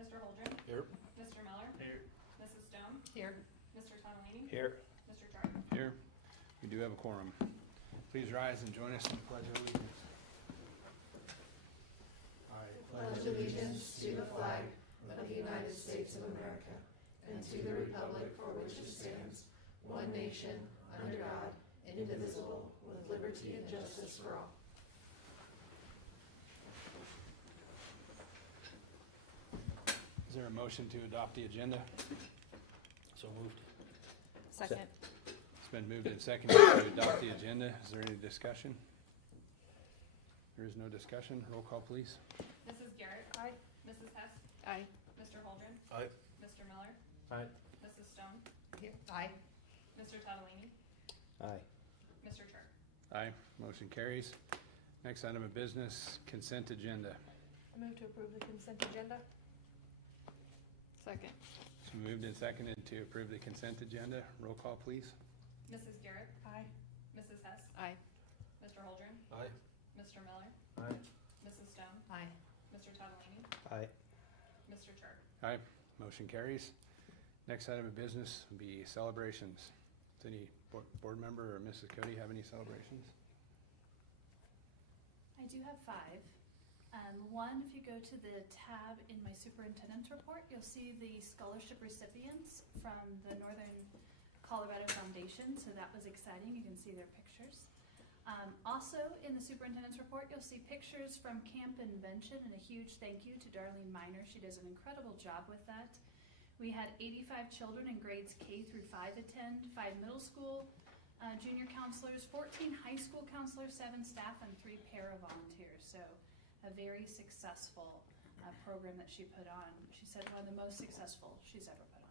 Mr. Holdren. Here. Mr. Miller. Here. Mrs. Stone. Here. Mr. Tonnellini. Here. Mr. Charter. Here. We do have a quorum. Please rise and join us in the Pledge of Allegiance. I Pledge allegiance to the flag of the United States of America and to the republic for which it stands, one nation, under God, indivisible, with liberty and justice for all. Is there a motion to adopt the agenda? So moved. Second. It's been moved and seconded to adopt the agenda. Is there any discussion? There is no discussion. Roll call, please. Mrs. Garrett. Aye. Mrs. Hess. Aye. Mr. Holdren. Aye. Mr. Miller. Aye. Mrs. Stone. Here. Aye. Mr. Tonnellini. Aye. Mr. Charter. Aye. Motion carries. Next item of business, consent agenda. I move to approve the consent agenda. Second. It's been moved and seconded to approve the consent agenda. Roll call, please. Mrs. Garrett. Aye. Mrs. Hess. Aye. Mr. Holdren. Aye. Mr. Miller. Aye. Mrs. Stone. Aye. Mr. Tonnellini. Aye. Mr. Charter. Aye. Motion carries. Next item of business would be celebrations. Does any board member or Mrs. Cody have any celebrations? I do have 5. One, if you go to the tab in my superintendent's report, you'll see the scholarship recipients from the Northern Colorado Foundation, so that was exciting. You can see their pictures. Also, in the superintendent's report, you'll see pictures from Camp Invention, and a huge thank you to Darlene Miner. She does an incredible job with that. We had 85 children in grades K through 5 attend, 5 middle school junior counselors, 14 high school counselors, 7 staff, and 3 para volunteers. So a very successful program that she put on. She said one of the most successful she's ever put on.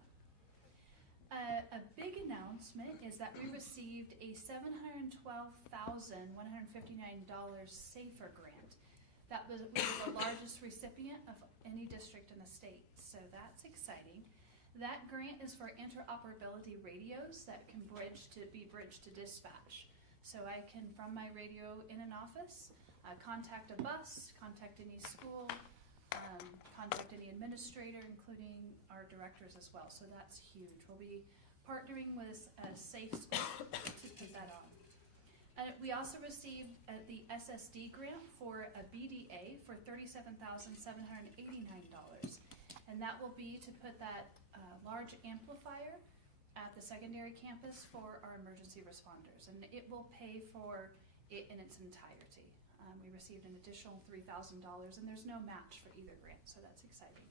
A big announcement is that we received a $712,159 SAFER grant. We were the largest recipient of any district in the state, so that's exciting. That grant is for interoperability radios that can be bridged to dispatch. So I can, from my radio in an office, contact a bus, contact any school, contact any administrator, including our directors as well. So that's huge. We'll be partnering with Safe School to put that on. We also received the SSD grant for a BDA for $37,789. And that will be to put that large amplifier at the secondary campus for our emergency responders. And it will pay for it in its entirety. We received an additional $3,000, and there's no match for either grant, so that's exciting.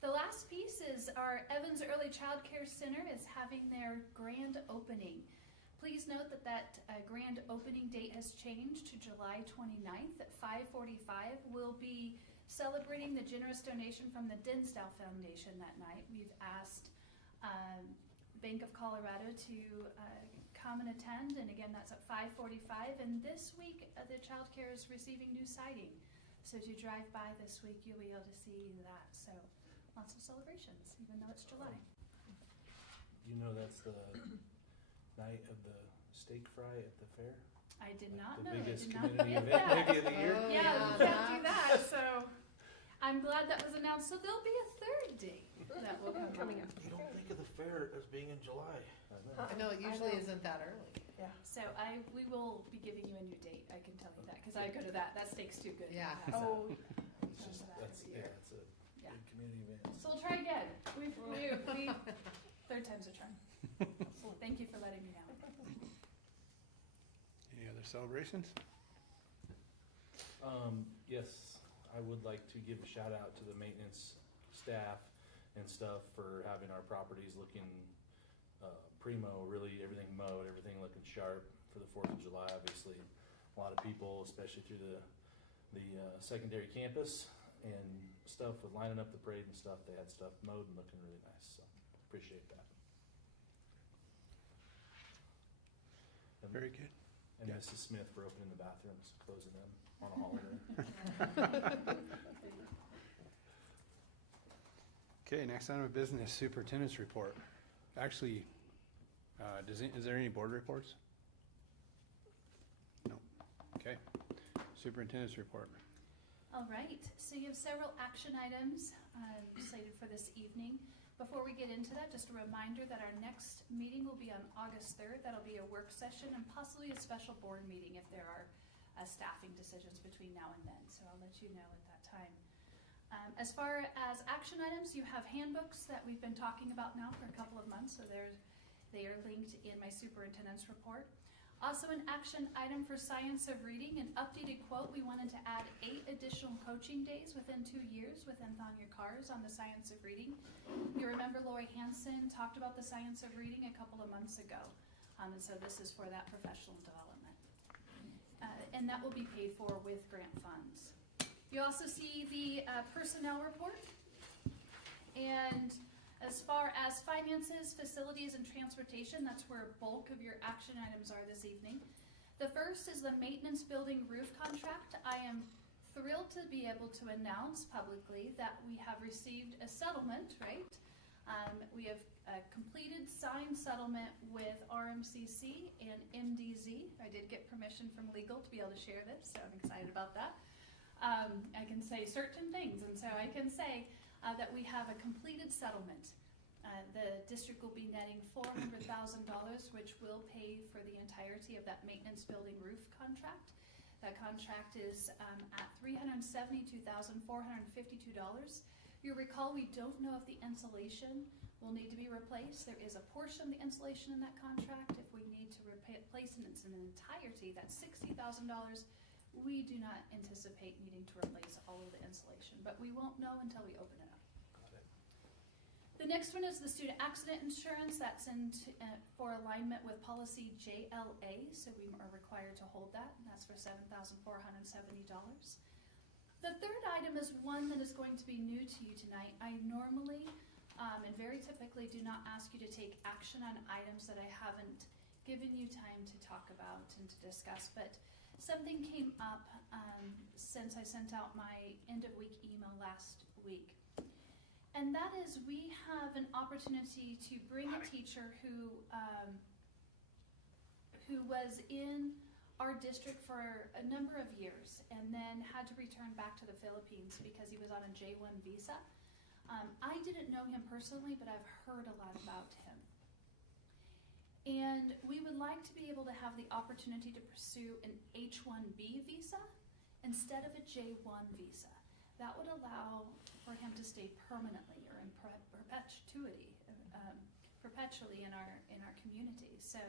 The last piece is our Evans Early Child Care Center is having their grand opening. Please note that grand opening date has changed to July 29th at 5:45. We'll be celebrating the generous donation from the Dinsdale Foundation that night. We've asked Bank of Colorado to come and attend, and again that's at 5:45. And this week the child care is receiving new siding, so as you drive by this week you'll be able to see that. So lots of celebrations even though it's July. You know that's the night of the steak fry at the fair? I did not The know. biggest I did not community get event that. maybe of the year? Yeah, we can't do that. So I'm glad that was announced. So there'll be a 3rd date that will come coming up. You don't think of the fair as being in July. I know. I know, it usually isn't that early. Yeah. So we will be giving you a new date. I can tell you that because I go to that. That steak's too good. Yeah. So, It's just, that's, yeah, it's a Yeah. big community event. so we'll try again. We 3rd time's a charm. So thank you for letting me know. Any other celebrations? Yes, I would like to give a shout out to the maintenance staff and stuff for having our properties looking primo, really everything mowed, everything looking sharp for the 4th of July. Obviously, a lot of people, especially through the secondary campus and stuff with lining up the parade and stuff, they had stuff mowed and looking really nice, so appreciate that. And, Very good. and Yeah. Mrs. Smith for opening the bathrooms, closing them on a holiday. Okay, next item of business, superintendent's report. Actually, is there any board reports? No. Okay. Superintendent's report. All right, so you have several action items slated for this evening. Before we get into that, just a reminder that our next meeting will be on August 3rd. That'll be a work session and possibly a special board meeting if there are staffing decisions between now and then. So I'll let you know at that time. As far as action items, you have handbooks that we've been talking about now for a couple of months. So they are linked in my superintendent's report. Also an action item for Science of Reading, an updated quote. We wanted to add 8 additional coaching days within 2 years within Thanya Cars on the Science of Reading. You remember Lori Hansen talked about the Science of Reading a couple of months ago. And so this is for that professional development. And that will be paid for with grant funds. You also see the personnel report. And as far as finances, facilities, and transportation, that's where a bulk of your action items are this evening. The first is the maintenance building roof contract. I am thrilled to be able to announce publicly that we have received a settlement, right? We have a completed signed settlement with RMCC and MDZ. I did get permission from legal to be able to share this, so I'm excited about that. I can say certain things, and so I can say that we have a completed settlement. The district will be netting $400,000, which will pay for the entirety of that maintenance building roof contract. That contract is at $372,452. You'll recall we don't know if the insulation will need to be replaced. There is a portion of the insulation in that contract. If we need to replace it in its entirety, that's $60,000. We do not anticipate needing to replace all of the insulation, but we won't know until we open it up. The next one is the student accident insurance. That's for alignment with policy JLA, so we are required to hold that, and that's for $7,470. The third item is one that is going to be new to you tonight. I normally and very typically do not ask you to take action on items that I haven't given you time to talk about and to discuss, but something came up since I sent out my end of week email last week. And that is, we have an opportunity to bring a teacher who was in our district for a number of years and then had to return back to the Philippines because he was on a J1 visa. I didn't know him personally, but I've heard a lot about him. And we would like to be able to have the opportunity to pursue an H1B visa instead of a J1 visa. That would allow for him to stay permanently or in perpetually in our community. So,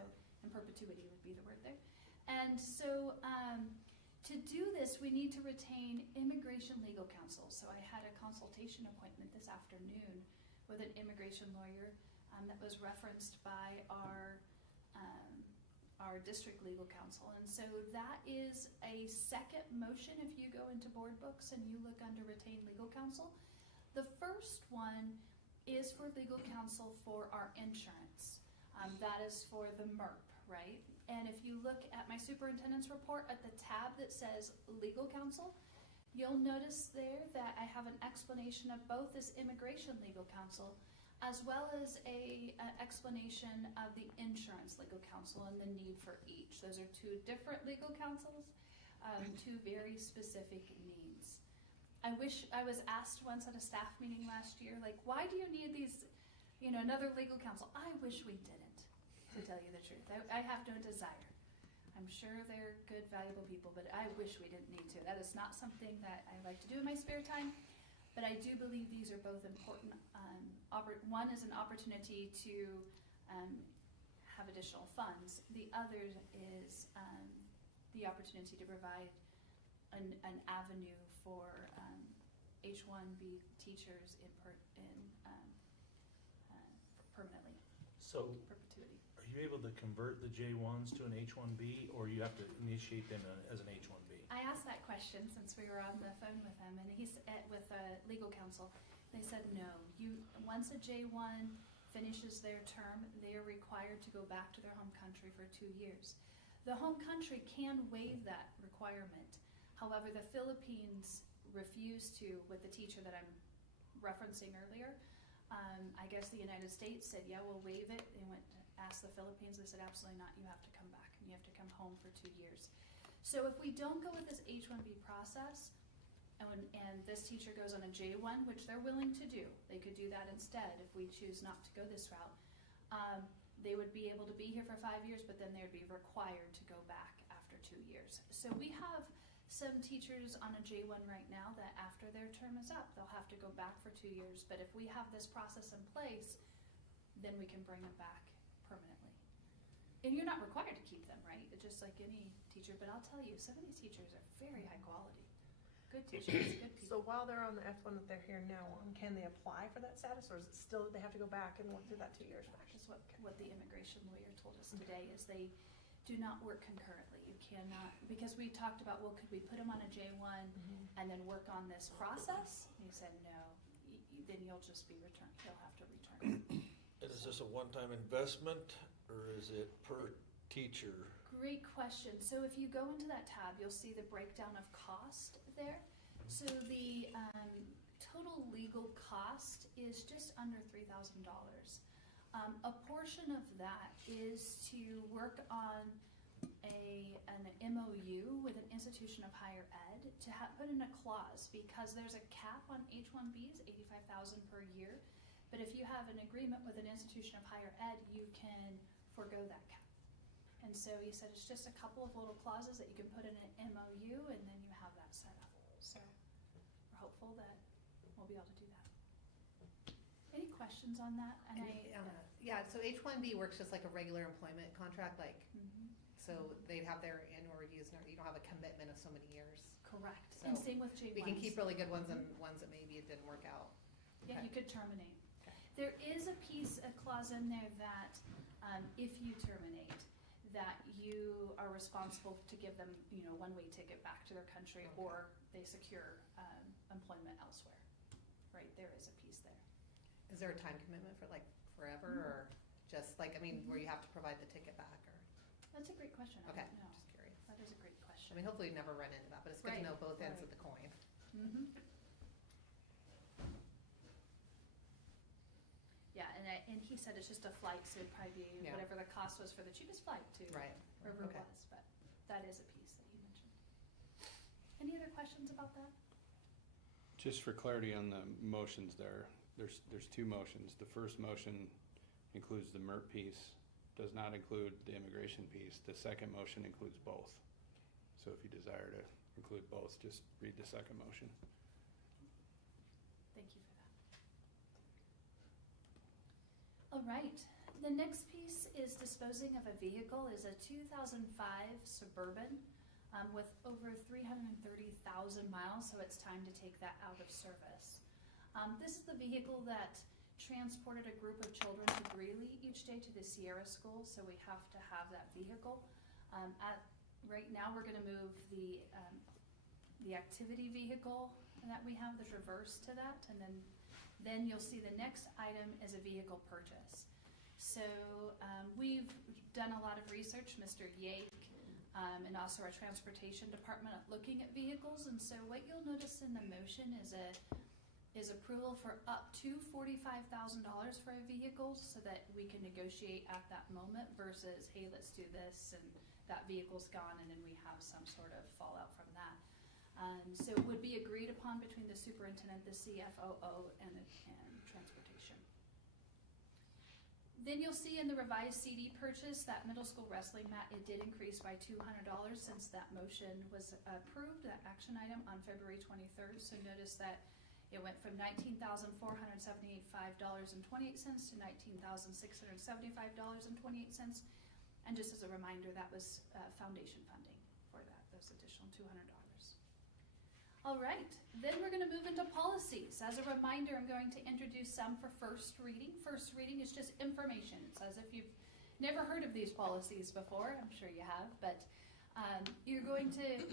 in perpetuity would be the word there. And so, to do this, we need to retain immigration legal counsel. So I had a consultation appointment this afternoon with an immigration lawyer that was referenced by our district legal counsel. And so that is a second motion if you go into board books and you look under retain legal counsel. The first one is for legal counsel for our insurance. That is for the MERP, right? And if you look at my superintendent's report at the tab that says legal counsel, you'll notice there that I have an explanation of both this immigration legal counsel as well as an explanation of the insurance legal counsel and the need for each. Those are two different legal counsels, two very specific needs. I wish I was asked once at a staff meeting last year, like, why do you need these, another legal counsel? I wish we didn't, to tell you the truth. I have no desire. I'm sure they're good, valuable people, but I wish we didn't need to. That is not something that I like to do in my spare time. But I do believe these are both important. One is an opportunity to have additional funds. The other is the opportunity to provide an avenue for H1B teachers permanently. So, perpetuity. are you able to convert the J1s to an H1B, or you have to initiate them as an H1B? I asked that question since we were on the phone with him, and he's with legal counsel. They said no. Once a J1 finishes their term, they are required to go back to their home country for 2 years. The home country can waive that requirement. However, the Philippines refused to, with the teacher that I'm referencing earlier. I guess the United States said, yeah, we'll waive it. They went to ask the Philippines. They said, absolutely not. You have to come back, and you have to come home for 2 years. So if we don't go with this H1B process, and this teacher goes on a J1, which they're willing to do. They could do that instead if we choose not to go this route. They would be able to be here for 5 years, but then they'd be required to go back after 2 years. So we have some teachers on a J1 right now that after their term is up, they'll have to go back for 2 years. But if we have this process in place, then we can bring them back permanently. And you're not required to keep them, right? It's just like any teacher. But I'll tell you, some of these teachers are very high quality. Good teachers, good So people. while they're on the F1 that they're here now on, can they apply for that status, or is it still, they have to go back and work through that 2 years? That is what the immigration lawyer told us today, is they do not work concurrently. You cannot, because we talked about, well, could we put them on a J1 and then work on this process? And he said, no, then you'll just be returned. He'll have to return. And is this a one-time investment, or is it per teacher? Great question. So if you go into that tab, you'll see the breakdown of cost there. So the total legal cost is just under $3,000. A portion of that is to work on an MOU with an institution of higher ed to put in a clause, because there's a cap on H-1Bs, $85,000 per year. But if you have an agreement with an institution of higher ed, you can forego that cap. And so he said it's just a couple of little clauses that you can put in an MOU, and then you have that set up. So we're hopeful that we'll be able to do that. Any questions on that? And Yeah, so H-1B works just like a regular employment contract, like, so they'd have their annual reviews, and you don't have a commitment of so many years. correct. So And same with J1s. We can keep really good ones and ones that maybe it didn't work out. Yeah, Okay. you could terminate. Okay. There is a clause in there that if you terminate, that you are responsible to give them, one-way ticket back to their country, Okay. or they secure employment elsewhere. Right, there is a piece there. Is there a time commitment for like forever, or just like, where you have to provide the ticket back, or? That's a great question. I Okay, don't know. just curious. That is a great question. Hopefully we never run into that, but it's good to Right, know both ends right. of the coin. Mm-hmm. Yeah, and he said it's just a flight, so it'd probably be Yeah. whatever the cost was for the cheapest flight to Right. wherever Okay. it was, but that is a piece that you mentioned. Any other questions about that? Just for clarity on the motions there's two motions. The first motion includes the MERT piece, does not include the immigration piece. The second motion includes both. So if you desire to include both, just read the second motion. Thank you for that. All right, the next piece is disposing of a vehicle, is a 2005 Suburban with over 330,000 miles, so it's time to take that out of service. This is the vehicle that transported a group of children to Greeley each day to the Sierra School, so we have to have that vehicle. Right now, we're going to move the activity vehicle that we have, the reverse to that, and then you'll see the next item is a vehicle purchase. So we've done a lot of research, Mr. Yake, and also our transportation department, looking at vehicles. And so what you'll notice in the motion is approval for up to $45,000 for a vehicle, so that we can negotiate at that moment, versus, hey, let's do this, and that vehicle's gone, and then we have some sort of fallout from that. So it would be agreed upon between the superintendent, the CFOO, and transportation. Then you'll see in the revised CD purchase, that middle school wrestling mat, it did increase by $200 since that motion was approved, that action item, on February 23rd. So notice that it went from $19,475.28 to $19,675.28. And just as a reminder, that was foundation funding for that, those additional $200. All right, then we're going to move into policies. As a reminder, I'm going to introduce some for first reading. First reading is just information. It's as if you've never heard of these policies before. I'm sure you have, but you're going to,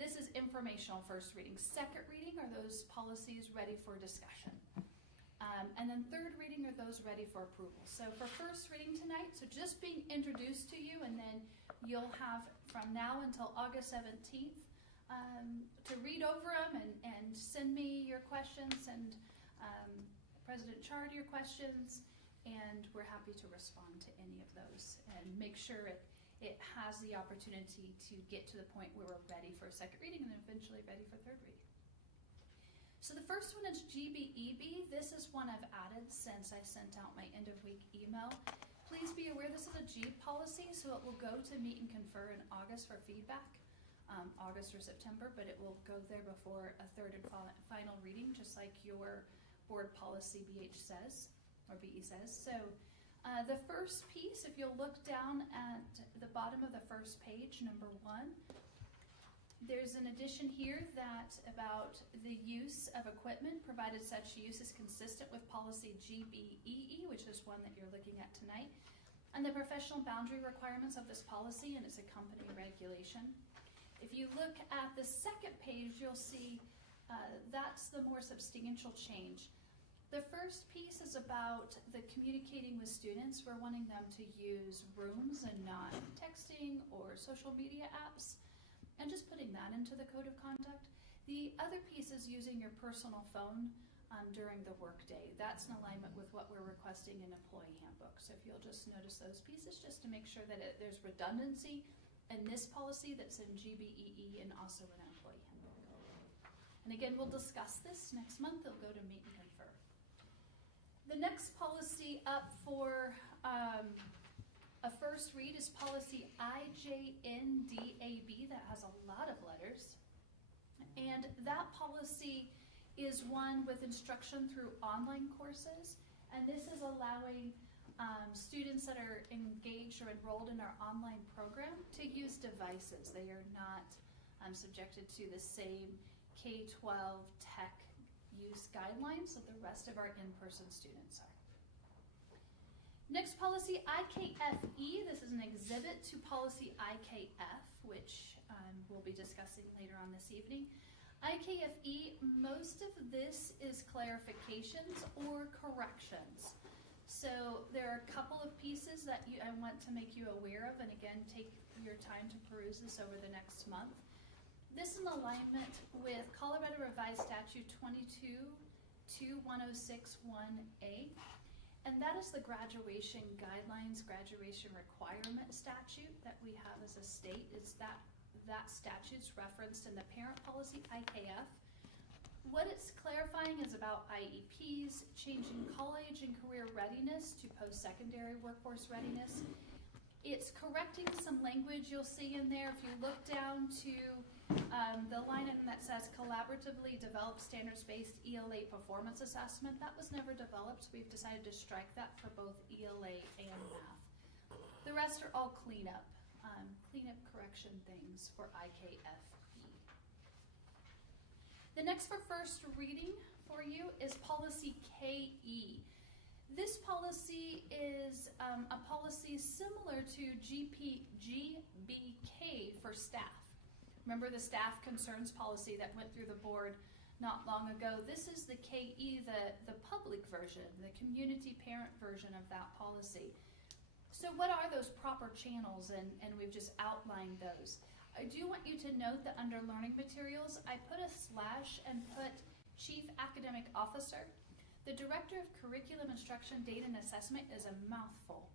this is informational first reading. Second reading are those policies ready for discussion. And then third reading are those ready for approval. So for first reading tonight, so just being introduced to you, and then you'll have from now until August 17th to read over them and send me your questions, and President Chard your questions, and we're happy to respond to any of those and make sure it has the opportunity to get to the point where we're ready for second reading and then eventually ready for third reading. So the first one is GBEB. This is one I've added since I sent out my end of week email. Please be aware this is a G policy, so it will go to meet and confer in August for feedback, August or September, but it will go there before a third and final reading, just like your board policy BH says, or BE says. So the first piece, if you'll look down at the bottom of the first page, number 1, there's an addition here that about the use of equipment, provided such use is consistent with policy GBEE, which is one that you're looking at tonight, and the professional boundary requirements of this policy and its accompanying regulation. If you look at the second page, you'll see that's the more substantial change. The first piece is about the communicating with students. We're wanting them to use rooms and not texting or social media apps, and just putting that into the code of conduct. The other piece is using your personal phone during the workday. That's in alignment with what we're requesting in employee handbook. So if you'll just notice those pieces, just to make sure that there's redundancy in this policy that's in GBEE and also in employee handbook. And again, we'll discuss this next month. It'll go to meet and confer. The next policy up for a first read is policy IJNDAB. That has a lot of letters. And that policy is one with instruction through online courses. And this is allowing students that are engaged or enrolled in our online program to use devices. They are not subjected to the same K-12 tech use guidelines that the rest of our in-person students are. Next policy, IKFE. This is an exhibit to policy IKF, which we'll be discussing later on this evening. IKFE, most of this is clarifications or corrections. So there are a couple of pieces that I want to make you aware of, and again, take your time to peruse this over the next month. This is in alignment with Colorado Revised Statute 22-1061A. And that is the graduation guidelines, graduation requirement statute that we have as a state. Is that statute's referenced in the parent policy, IKF. What it's clarifying is about IEPs, changing college and career readiness to post-secondary workforce readiness. It's correcting some language you'll see in there. If you look down to the line item that says collaboratively developed standards-based ELA performance assessment, that was never developed. We've decided to strike that for both ELA and math. The rest are all cleanup correction things for IKFE. The next for first reading for you is policy KE. This policy is a policy similar to GBK for staff. Remember the staff concerns policy that went through the board not long ago? This is the KE, the public version, the community parent version of that policy. So what are those proper channels? And we've just outlined those. I do want you to note that under learning materials, I put a slash and put Chief Academic Officer. The Director of Curriculum Instruction, Data, and Assessment is a mouthful.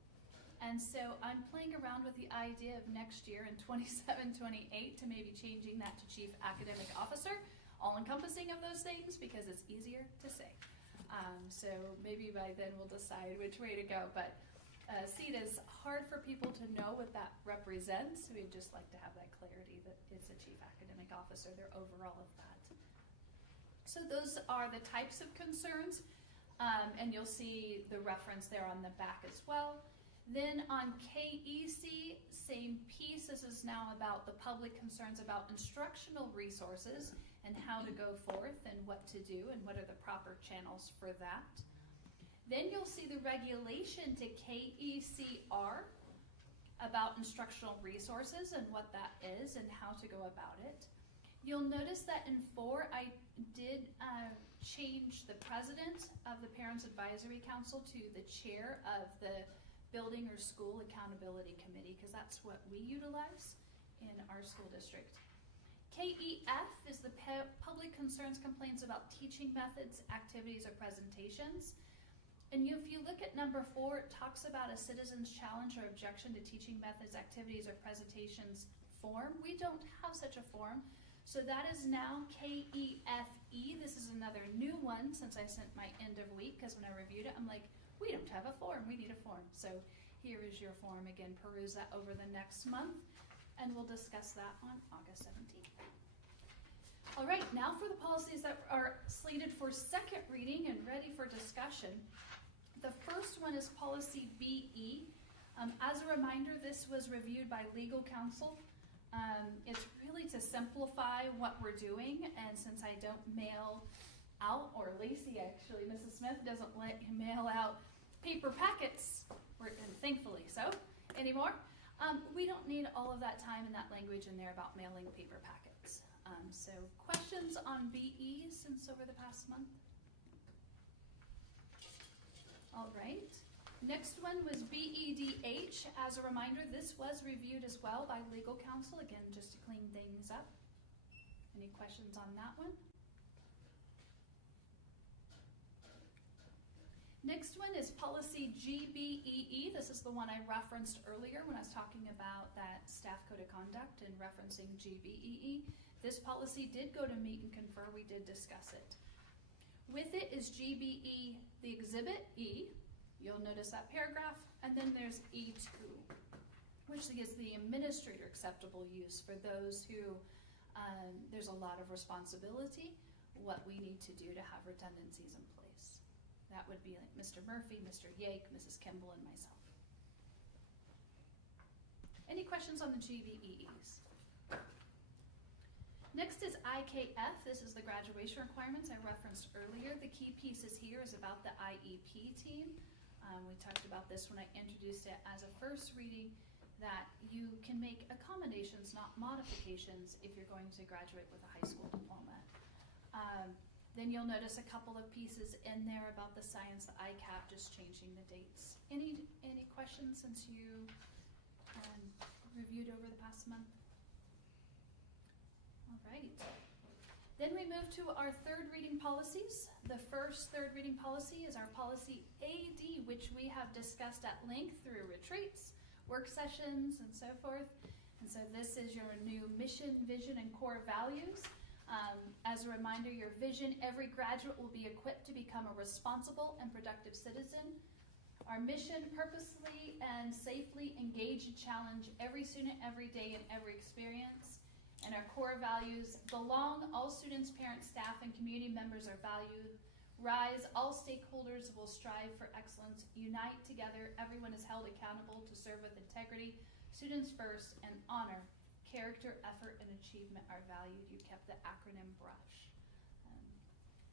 And so I'm playing around with the idea of next year in 27-28 to maybe changing that to Chief Academic Officer, all-encompassing of those things because it's easier to say. So maybe by then we'll decide which way to go. But see, it is hard for people to know what that represents. We'd just like to have that clarity that it's a Chief Academic Officer, their overall of that. So those are the types of concerns, and you'll see the reference there on the back as well. Then on KEC, same piece. This is now about the public concerns about instructional resources and how to go forth and what to do and what are the proper channels for that. Then you'll see the regulation to KECR about instructional resources and what that is and how to go about it. You'll notice that in 4, I did change the president of the Parents Advisory Council to the chair of the Building or School Accountability Committee, because that's what we utilize in our school district. KEF is the public concerns complaints about teaching methods, activities, or presentations. And if you look at number 4, it talks about a citizen's challenge or objection to teaching methods, activities, or presentations form. We don't have such a form. So that is now KEFE. This is another new one since I sent my end of week, because when I reviewed it, I'm like, we don't have a form, we need a form. So here is your form. Again, peruse that over the next month, and we'll discuss that on August 17th. All right, now for the policies that are slated for second reading and ready for discussion. The first one is policy BE. As a reminder, this was reviewed by legal counsel. It's really to simplify what we're doing, and since I don't mail out, or Lacey actually, Mrs. Smith doesn't mail out paper packets, and thankfully so, anymore, we don't need all of that time and that language in there about mailing paper packets. So questions on BE since over the past month? All right. Next one was BEDH. As a reminder, this was reviewed as well by legal counsel, again, just to clean things up. Any questions on that one? Next one is policy GBEE. This is the one I referenced earlier when I was talking about that staff code of conduct and referencing GBEE. This policy did go to meet and confer. We did discuss it. With it is GBE, the exhibit E. You'll notice that paragraph, and then there's E2, which is the administrator acceptable use for those who there's a lot of responsibility, what we need to do to have redundancies in place. That would be like Mr. Murphy, Mr. Yake, Mrs. Kimball, and myself. Any questions on the GBEs? Next is IKF. This is the graduation requirements I referenced earlier. The key pieces here is about the IEP team. We talked about this when I introduced it as a first reading, that you can make accommodations, not modifications, if you're going to graduate with a high school diploma. Then you'll notice a couple of pieces in there about the science, the ICAP, just changing the dates. Any questions since you reviewed over the past month? All right. Then we move to our third reading policies. The first third reading policy is our policy AD, which we have discussed at length through retreats, work sessions, and so forth. And so this is your new mission, vision, and core values. As a reminder, your vision, every graduate will be equipped to become a responsible and productive citizen. Our mission, purposely and safely engage and challenge every student, every day, and every experience. And our core values: belong, all students, parents, staff, and community members are valued. Rise, all stakeholders will strive for excellence. Unite together, everyone is held accountable to serve with integrity. Students first, and honor, character, effort, and achievement are valued. You kept the acronym BRUSH.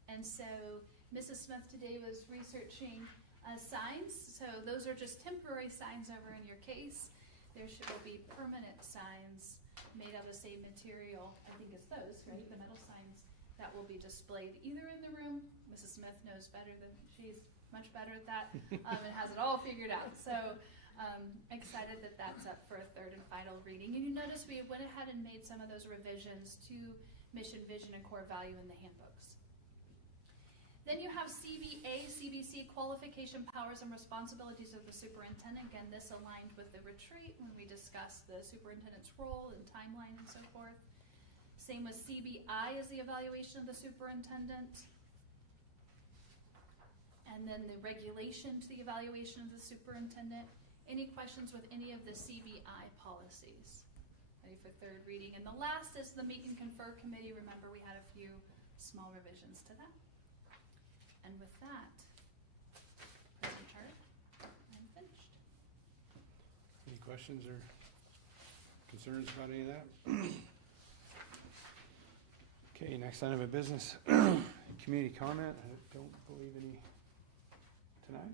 And so Mrs. Smith today was researching signs. So those are just temporary signs over in your case. There will be permanent signs made out of the same material. I think it's those, right? The metal signs that will be displayed either in the room. Mrs. Smith knows better than, she's much better at that, and has it all figured out. So excited that that's up for a third and final reading. And you notice we went ahead and made some of those revisions to mission, vision, and core value in the handbooks. Then you have CBA, CBC, qualification, powers, and responsibilities of the superintendent. Again, this aligned with the retreat when we discussed the superintendent's role and timeline and so forth. Same with CBI as the evaluation of the superintendent. And then the regulation to the evaluation of the superintendent. Any questions with any of the CBI policies? Ready for third reading. And the last is the meet and confer committee. Remember, we had a few small revisions to that. And with that, President Charter, I'm finished. Any questions or concerns about any of that? Okay, next item of business, community comment. I don't believe any tonight.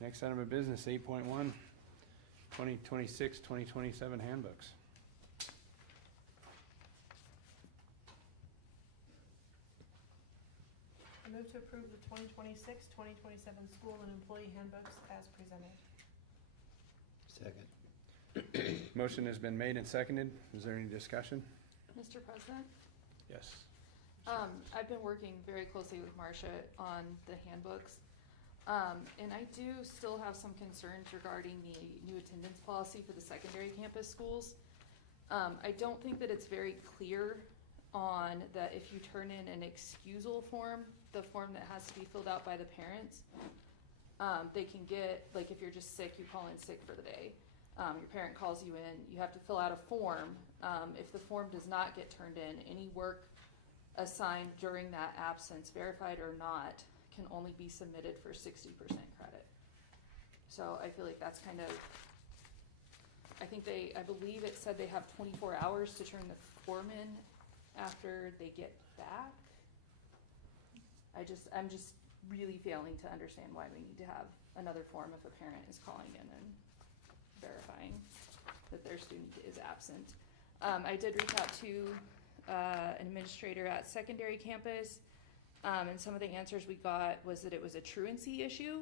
Next item of business, 8.1, 2026-2027 handbooks. I move to approve the 2026-2027 school and employee handbooks as presented. Second. Motion has been made and seconded. Is there any discussion? Mr. President, Yes. I've been working very closely with Marcia on the handbooks. And I do still have some concerns regarding the new attendance policy for the secondary campus schools. I don't think that it's very clear on that if you turn in an excusal form, the form that has to be filled out by the parents, they can get, like if you're just sick, you call in sick for the day. Your parent calls you in, you have to fill out a form. If the form does not get turned in, any work assigned during that absence, verified or not, can only be submitted for 60% credit. So I feel like that's kind of, I believe it said they have 24 hours to turn the form in after they get back. I'm just really failing to understand why we need to have another form if a parent is calling in and verifying that their student is absent. I did reach out to an administrator at secondary campus, and some of the answers we got was that it was a truancy issue,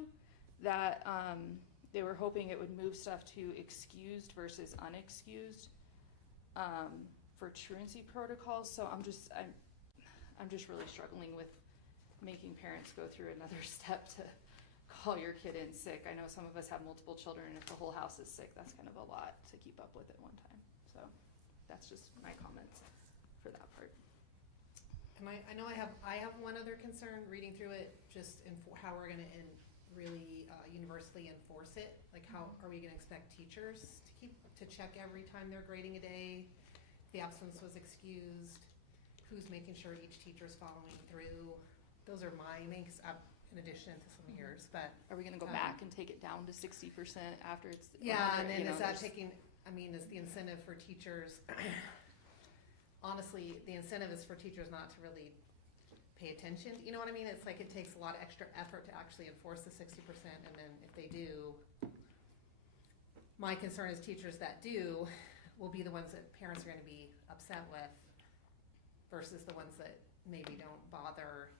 that they were hoping it would move stuff to excused versus unexcused for truancy protocols. So I'm just really struggling with making parents go through another step to call your kid in sick. I know some of us have multiple children, and if the whole house is sick, that's kind of a lot to keep up with at one time. So that's just my comments for that part. And I know I have one other concern reading through it, just in how we're gonna really universally enforce it. Like, how are we gonna expect teachers to check every time they're grading a day? The absence was excused. Who's making sure each teacher's following through? Those are my main, in addition to some of yours, but. Are we gonna go back and take it down to 60% after it's? Yeah, and then is that taking, is the incentive for teachers, honestly, the incentive is for teachers not to really pay attention, you know what I mean? It's like it takes a lot of extra effort to actually enforce the 60%, and then if they do, my concern is teachers that do will be the ones that parents are gonna be upset with versus the ones that maybe don't bother.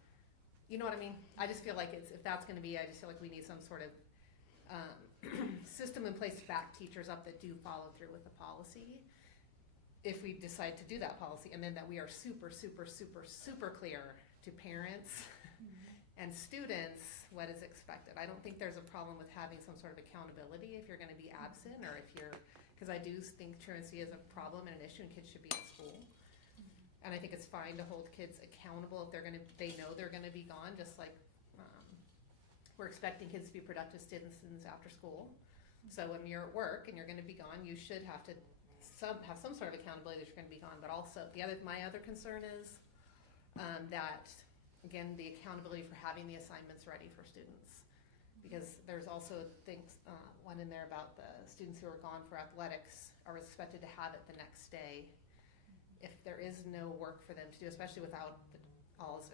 You know what I mean? I just feel like if that's gonna be, I just feel like we need some sort of system in place to back teachers up that do follow through with the policy. If we decide to do that policy, and then that we are super, super, super, super clear to parents and students what is expected. I don't think there's a problem with having some sort of accountability if you're gonna be absent, or if you're, because I do think truancy is a problem and an issue, and kids should be at school. And I think it's fine to hold kids accountable if they know they're gonna be gone, just like we're expecting kids to be productive citizens after school. So when you're at work and you're gonna be gone, you should have to have some sort of accountability that you're gonna be gone. But also, my other concern is that, again, the accountability for having the assignments ready for students. Because there's also things, one in there about the students who are gone for athletics are expected to have it the next day. If there is no work for them to do, especially without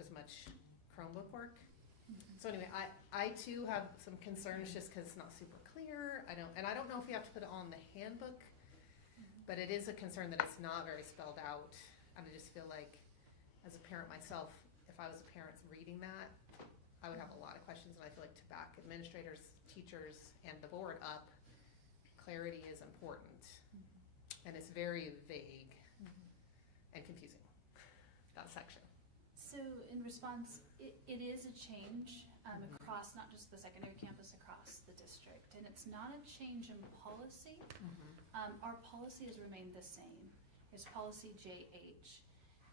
as much Chromebook work. So anyway, I too have some concerns just because it's not super clear. I don't know if we have to put it on the handbook, but it is a concern that it's not very spelled out. And I just feel like, as a parent myself, if I was a parent reading that, I would have a lot of questions, and I feel like to back administrators, teachers, and the board up, clarity is important. And it's very vague and confusing, that section. So in response, it is a change across not just the secondary campus, across the district. And it's not a change in policy. Our policy has remained the same. It's policy JH.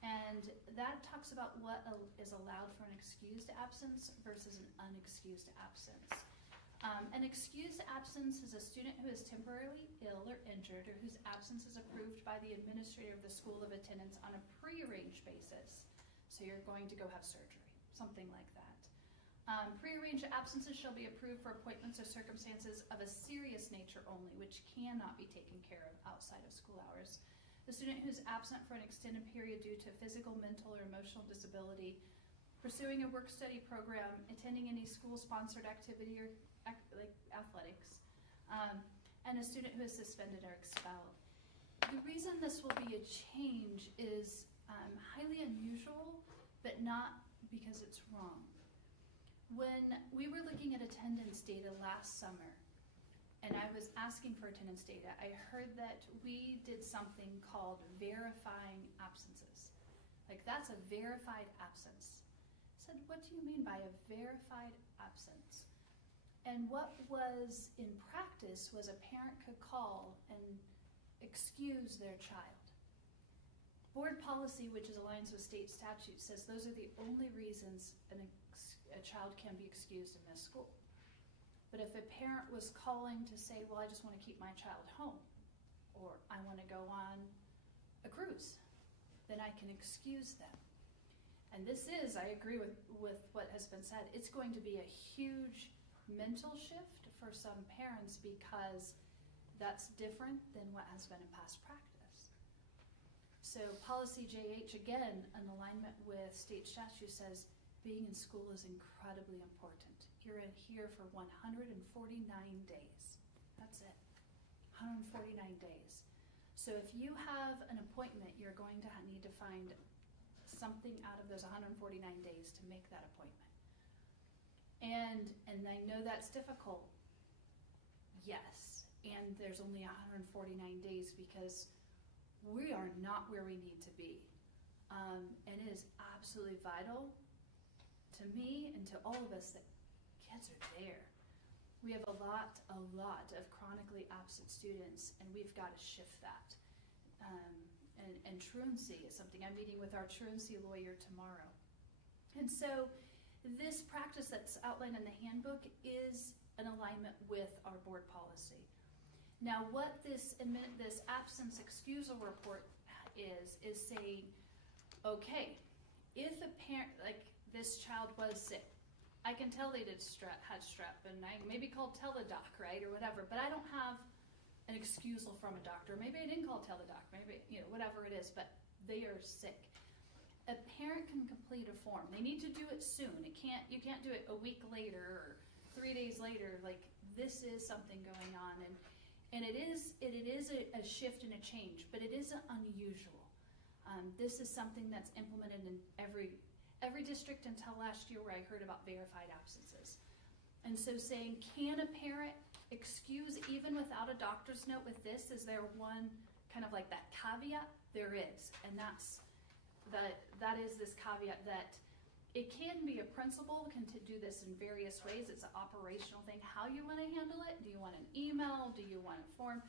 And that talks about what is allowed for an excused absence versus an unexcused absence. An excused absence is a student who is temporarily ill or injured, or whose absence is approved by the administrator of the school of attendance on a prearranged basis. So you're going to go have surgery, something like that. Prearranged absences shall be approved for appointments or circumstances of a serious nature only, which cannot be taken care of outside of school hours. The student who is absent for an extended period due to physical, mental, or emotional disability, pursuing a work-study program, attending any school-sponsored activity or like athletics, and a student who is suspended or expelled. The reason this will be a change is highly unusual, but not because it's wrong. When we were looking at attendance data last summer, and I was asking for attendance data, I heard that we did something called verifying absences. Like, that's a verified absence. I said, what do you mean by a verified absence? And what was in practice was a parent could call and excuse their child. Board policy, which is aligns with state statute, says those are the only reasons a child can be excused in this school. But if a parent was calling to say, well, I just want to keep my child home, or I want to go on a cruise, then I can excuse them. And this is, I agree with what has been said, it's going to be a huge mental shift for some parents because that's different than what has been in past practice. So policy JH, again, in alignment with state statute, says being in school is incredibly important. You're in here for 149 days. That's it, 149 days. So if you have an appointment, you're going to need to find something out of those 149 days to make that appointment. And I know that's difficult, yes, and there's only 149 days because we are not where we need to be. And it is absolutely vital to me and to all of us that kids are there. We have a lot of chronically absent students, and we've got to shift that. And truancy is something. I'm meeting with our truancy lawyer tomorrow. And so this practice that's outlined in the handbook is in alignment with our board policy. Now what this absence excusal report is saying, okay, if a parent, like this child was sick, I can tell they had strep, and I maybe called teledoc, right, or whatever, but I don't have an excusal from a doctor. Maybe I didn't call teledoc, maybe, whatever it is, but they are sick. A parent can complete a form. They need to do it soon. You can't do it a week later or 3 days later. Like, this is something going on, and it is a shift and a change, but it isn't unusual. This is something that's implemented in every district until last year, where I heard about verified absences. And so saying, can a parent excuse even without a doctor's note with this? Is there one kind of like that caveat? There is, and that is this caveat that it can be a principal, can do this in various ways. It's an operational thing, how you want to handle it. Do you want an email? Do you want a form?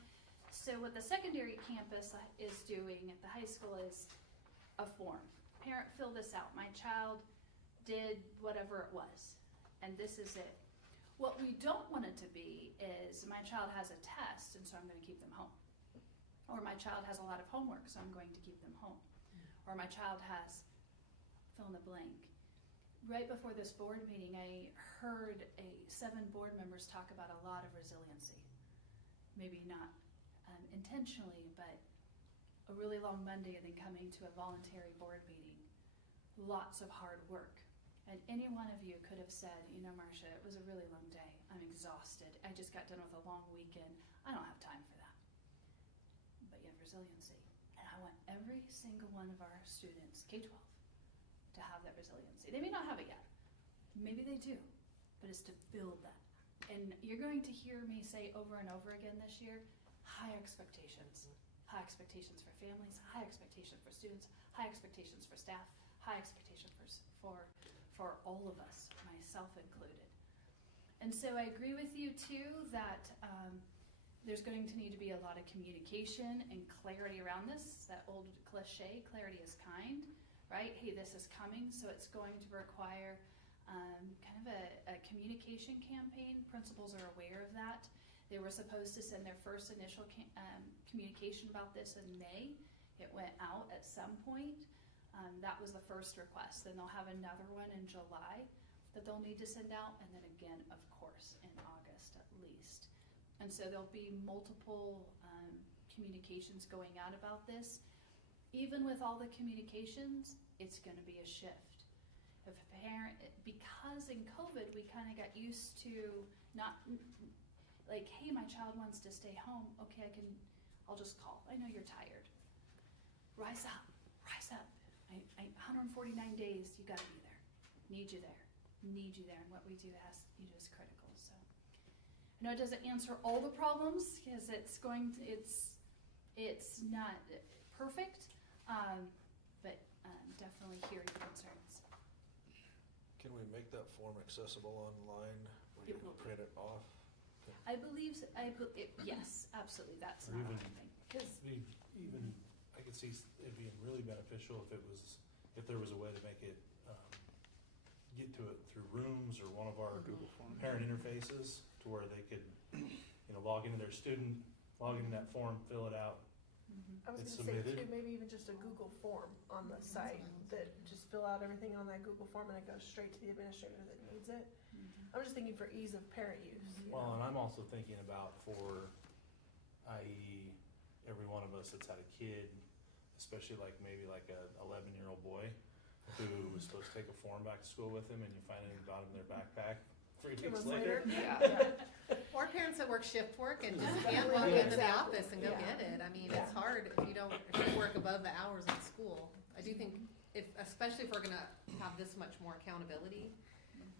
So what the secondary campus is doing at the high school is a form. Parent, fill this out. My child did whatever it was, and this is it. What we don't want it to be is my child has a test, and so I'm going to keep them home. Or my child has a lot of homework, so I'm going to keep them home. Or my child has fill in the blank. Right before this board meeting, I heard 7 board members talk about a lot of resiliency. Maybe not intentionally, but a really long Monday and then coming to a voluntary board meeting. Lots of hard work. And any one of you could have said, Marcia, it was a really long day. I'm exhausted. I just got done with a long weekend. I don't have time for that. But you have resiliency. And I want every single one of our students, K-12, to have that resiliency. They may not have it yet. Maybe they do. But it's to build that. And you're going to hear me say over and over again this year, high expectations. High expectations for families, high expectations for students, high expectations for staff, high expectations for all of us, myself included. And so I agree with you too that there's going to need to be a lot of communication and clarity around this. That old cliche, clarity is kind, right? Hey, this is coming, so it's going to require kind of a communication campaign. Principals are aware of that. They were supposed to send their first initial communication about this in May. It went out at some point. That was the first request. Then they'll have another one in July that they'll need to send out, and then again, of course, in August at least. And so there'll be multiple communications going out about this. Even with all the communications, it's going to be a shift. If a parent, because in COVID we kind of got used to not like, hey, my child wants to stay home. Okay, I'll just call. I know you're tired. Rise up. 149 days, you gotta be there. Need you there. And what we do is critical. So I know it doesn't answer all the problems because it's not perfect, but definitely hear your concerns. Can we make that form accessible online where you can print it off? I believe, yes, absolutely. That's Or not even- one thing. 'Cause Even I could see it being really beneficial if there was a way to make it, get to it through Rooms or one of our Google Form. parent interfaces to where they could, log into their student, log into that form, fill it out. I was It's gonna say submitted. too, maybe even just a Google form on the site, that just fill out everything on that Google form and it goes straight to the administrator that needs it. I'm just thinking for ease of parent use, you Well, know? and I'm also thinking about for, i.e., every one of us that's had a kid, especially like maybe like a 11-year-old boy who was supposed to take a form back to school with him and you find it got in their backpack 3 2 weeks months later. Yeah. Or parents that work shift work and just Exactly. can't log into the Exactly. office and go Yeah. get it. I mean, Yeah. it's hard if you work above the hours of school. I do think especially if we're gonna have this much more accountability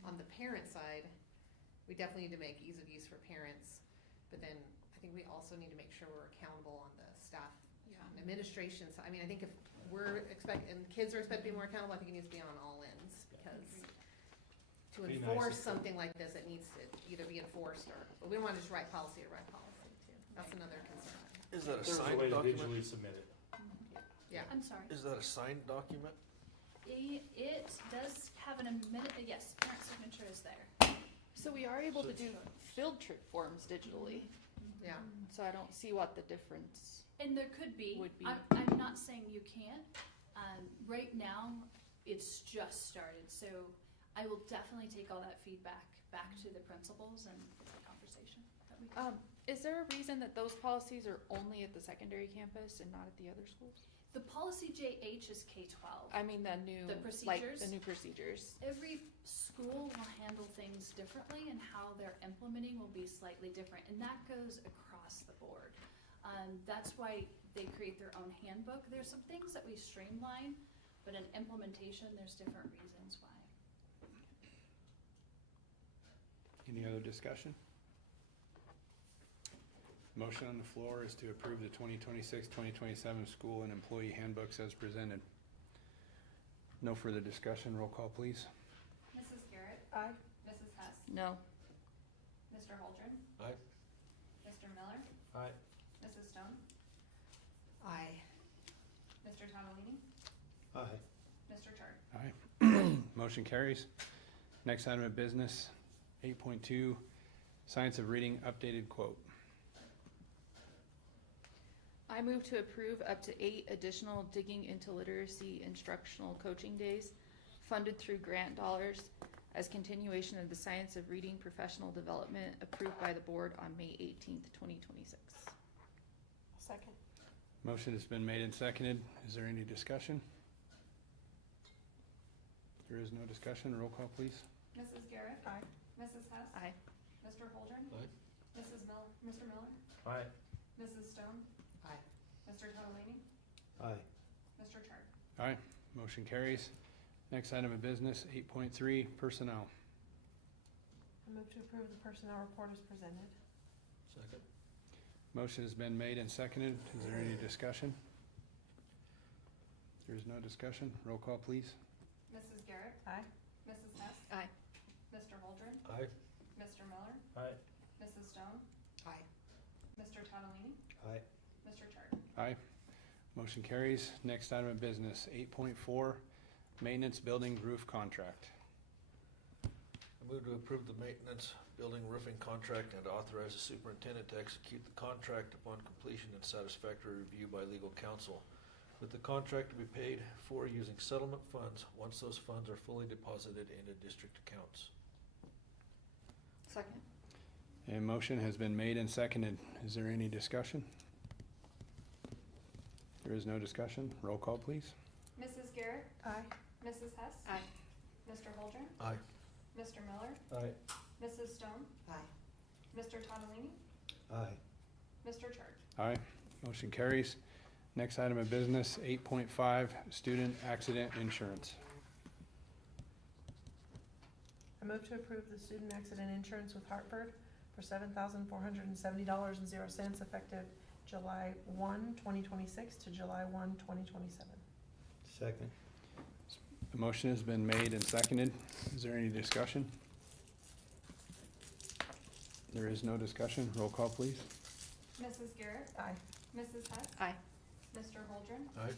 on the parent side, we definitely need to make ease of use for parents. But then I think we also need to make sure we're accountable on the staff and administration. So, I mean, I think if and kids are expected to be more accountable, I think it needs to be on all ends, because to Be nice enforce if- something like this, it needs to either be enforced but we don't want to just write policy too. That's another concern. Is that a There's a signed way to document? digitally submit it. Yeah. I'm sorry. Is that a signed document? It does have yes, parent signature is there. So we are able to do field trip forms digitally, Yeah. so I don't see what the difference. And there could be. Would be. I'm not saying you can't. Right now, it's just started, so I will definitely take all that feedback back to the principals and the conversation that we have. Is there a reason that those policies are only at the secondary campus and not at the other schools? The policy JH is K-12. I mean, the new, The like, procedures? the new procedures. Every school will handle things differently, and how they're implementing will be slightly different, and that goes across the board. That's why they create their own handbook. There's some things that we streamline, but in implementation, there's different reasons why. Any other discussion? Motion on the floor is to approve the 2026-2027 school and employee handbooks as presented. No further discussion. Roll call, please. Mrs. Garrett, Aye. Mrs. Hess, No. Mr. Holdren, Aye. Mr. Miller, Aye. Mrs. Stone, Aye. Mr. Tadalini, Aye. Mr. Chart. Aye. Motion carries. Next item of business, 8.2, Science of Reading updated quote. I move to approve up to 8 additional digging into literacy instructional coaching days funded through grant dollars as continuation of the Science of Reading professional development approved by the board on May 18th, 2026. Second. Motion has been made and seconded. Is there any discussion? There is no discussion. Roll call, please. Mrs. Garrett, Aye. Mrs. Hess, Aye. Mr. Holdren, Aye. Mr. Miller, Aye. Mrs. Stone, Aye. Mr. Tadalini, Aye. Mr. Chart. Aye. Motion carries. Next item of business, 8.3, Personnel. I move to approve the personnel report as presented. Second. Motion has been made and seconded. Is there any discussion? There is no discussion. Roll call, please. Mrs. Garrett, Aye. Mrs. Hess, Aye. Mr. Holdren, Aye. Mr. Miller, Aye. Mrs. Stone, Aye. Mr. Tadalini, Aye. Mr. Chart. Aye. Motion carries. Next item of business, 8.4, Maintenance Building Roof Contract. I move to approve the maintenance building roofing contract and to authorize the superintendent to execute the contract upon completion and satisfactory review by legal counsel, with the contract to be paid for using settlement funds once those funds are fully deposited into district accounts. Second. And motion has been made and seconded. Is there any discussion? There is no discussion. Roll call, please. Mrs. Garrett, Aye. Mrs. Hess, Aye. Mr. Holdren, Aye. Mr. Miller, Aye. Mrs. Stone, Aye. Mr. Tadalini, Aye. Mr. Chart. Aye. Motion carries. Next item of business, 8.5, Student Accident Insurance. I move to approve the student accident insurance with Hartford for $7,470.00 effective July 1, 2026 to July 1, 2027. Second. The motion has been made and seconded. Is there any discussion? There is no discussion. Roll call, please. Mrs. Garrett, Aye. Mrs. Hess, Aye. Mr. Holdren. Aye.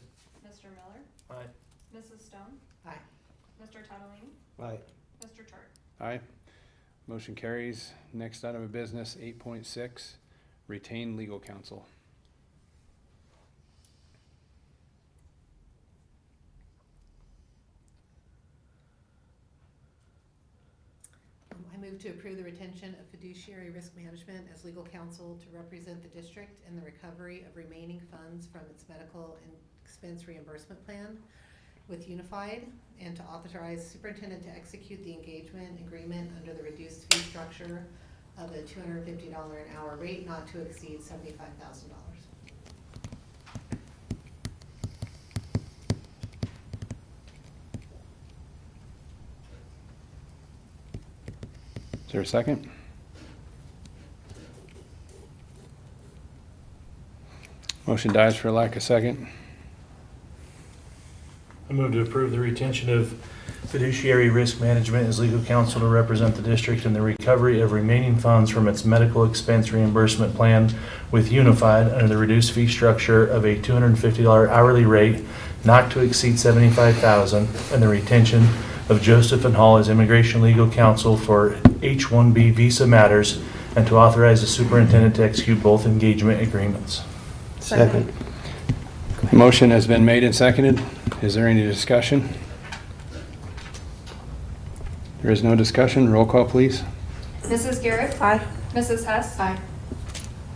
Mr. Miller. Aye. Mrs. Stone. Aye. Mr. Tadalini. Aye. Mr. Chart. Aye. Motion carries. Next item of business, 8.6, retain legal counsel. I move to approve the retention of fiduciary risk management as legal counsel to represent the district in the recovery of remaining funds from its medical and expense reimbursement plan with Unified, and to authorize superintendent to execute the engagement agreement under the reduced fee structure of a $250 an hour rate not to exceed $75,000. Is there a second? Motion dies for lack of second. I move to approve the retention of fiduciary risk management as legal counsel to represent the district in the recovery of remaining funds from its medical expense reimbursement plan with Unified under the reduced fee structure of a $250 hourly rate not to exceed $75,000, and the retention of Joseph and Hall as immigration legal counsel for H-1B visa matters, and to authorize the superintendent to execute both engagement agreements. Second. Motion has been made and seconded. Is there any discussion? There is no discussion. Roll call, please. Mrs. Garrett. Aye. Mrs. Hess. Aye.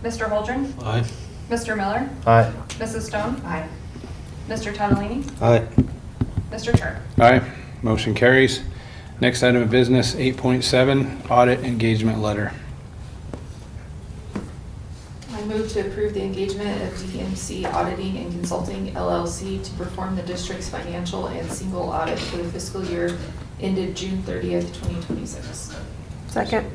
Mr. Holdren. Aye. Mr. Miller. Aye. Mrs. Stone. Aye. Mr. Tadalini. Aye. Mr. Chart. Aye. Motion carries. Next item of business, 8.7, audit engagement letter. I move to approve the engagement of DMC Auditing and Consulting LLC to perform the district's financial and single audit for the fiscal year ended June 30th, 2026. Second.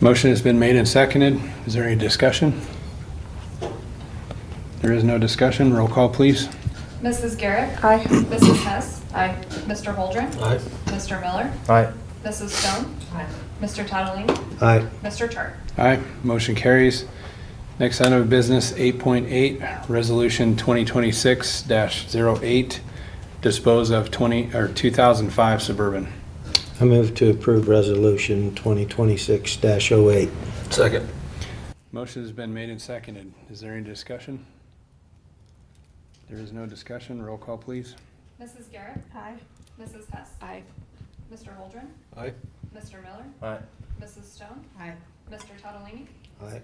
Motion has been made and seconded. Is there any discussion? There is no discussion. Roll call, please. Mrs. Garrett. Aye. Mrs. Hess. Aye. Mr. Holdren. Aye. Mr. Miller. Aye. Mrs. Stone. Aye. Mr. Tadalini. Aye. Mr. Chart. Aye. Motion carries. Next item of business, 8.8, resolution 2026-08, dispose of 2005 Suburban. I move to approve resolution 2026-08. Second. Motion has been made and seconded. Is there any discussion? There is no discussion. Roll call, please. Mrs. Garrett. Aye. Mrs. Hess. Aye. Mr. Holdren. Aye. Mr. Miller. Aye. Mrs. Stone. Aye. Mr. Tadalini. Aye.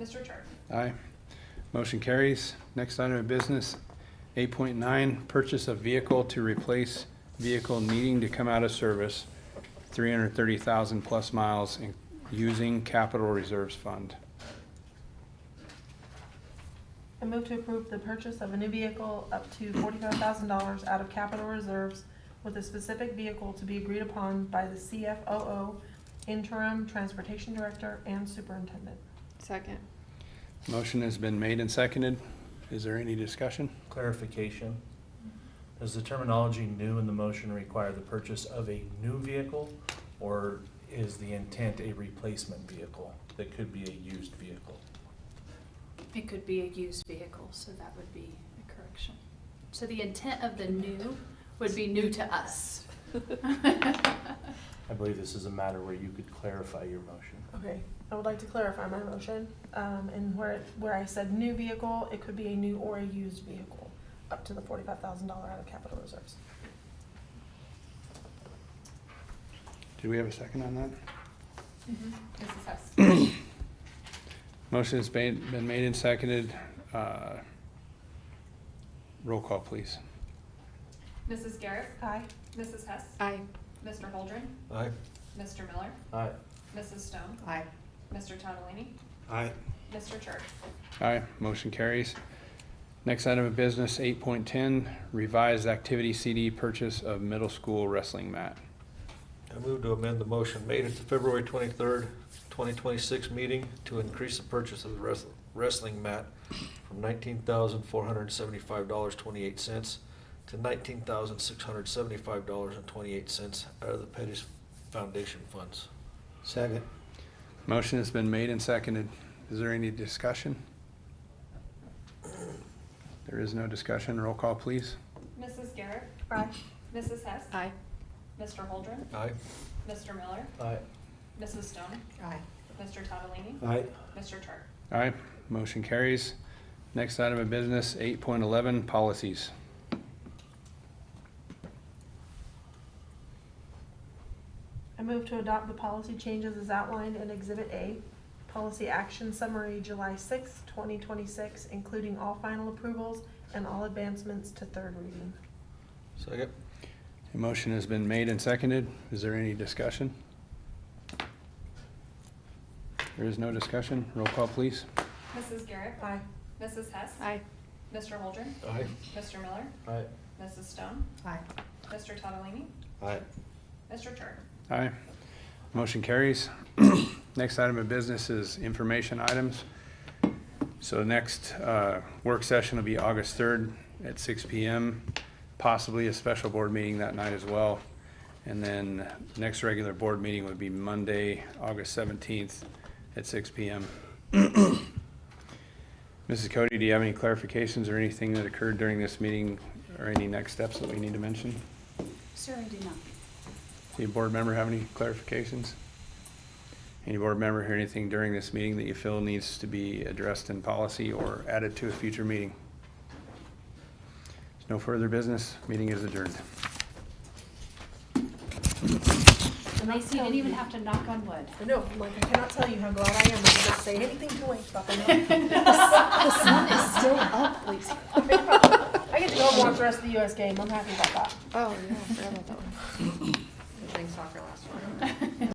Mr. Chart. Aye. Motion carries. Next item of business, 8.9, purchase of vehicle to replace vehicle needing to come out of service, 330,000 plus miles using capital reserves fund. I move to approve the purchase of a new vehicle up to $45,000 out of capital reserves with a specific vehicle to be agreed upon by the CFOO, interim transportation director, and superintendent. Second. Motion has been made and seconded. Is there any discussion? Clarification. Does the terminology new in the motion require the purchase of a new vehicle, or is the intent a replacement vehicle that could be a used vehicle? It could be a used vehicle, so that would be a correction. So the intent of the new would be new to us. I believe this is a matter where you could clarify your motion. Okay, I would like to clarify my motion, and where I said new vehicle, it could be a new or a used vehicle, up to the $45,000 out of capital reserves. Do we have a second on that? Mrs. Hess. Motion has been made and seconded. Roll call, please. Mrs. Garrett. Aye. Mrs. Hess. Aye. Mr. Holdren. Aye. Mr. Miller. Aye. Mrs. Stone. Aye. Mr. Tadalini. Aye. Mr. Chart. Aye. Motion carries. Next item of business, 8.10, revised activity CD purchase of middle school wrestling mat. I move to amend the motion made at the February 23rd, 2026 meeting to increase the purchase of the wrestling mat from $19,475.28 to $19,675.28 out of the Pettis Foundation funds. Second. Motion has been made and seconded. Is there any discussion? There is no discussion. Roll call, please. Mrs. Garrett, Aye. Mrs. Hess, Aye. Mr. Holdren, Aye. Mr. Miller, Aye. Mrs. Stone, Aye. Mr. Tadalini, Aye. Mr. Charter. Aye, motion carries. Next item of business, 8.11, policies. I move to adopt the policy changes as outlined in Exhibit A, Policy Action Summary, July 6, 2026, including all final approvals and all advancements to third reading. Second. A motion has been made and seconded. Is there any discussion? There is no discussion. Roll call, please. Mrs. Garrett, Aye. Mrs. Hess, Aye. Mr. Holdren, Aye. Mr. Miller, Aye. Mrs. Stone, Aye. Mr. Tadalini, Aye. Mr. Charter. Aye. Motion carries. Next item of business is information items. So the next work session will be August 3rd at 6 p.m., possibly a special board meeting that night as well. And then next regular board meeting would be Monday, August 17th at 6 p.m. Mrs. Cody, do you have any clarifications or anything that occurred during this meeting or any next steps that we need to mention? Sir, I do not. Any board member have any clarifications? Any board member hear anything during this meeting that you feel needs to be addressed in policy or added to a future meeting? There's no further business. Meeting is adjourned. Lacey, you didn't even have to knock on wood. I know, like, I cannot tell you how glad I am I didn't say anything to Wayne about that. The sun is still up, Lacey. I get to go and watch the rest of the US game, I'm happy about that. Oh, yeah, I forgot about that one. Playing soccer last night.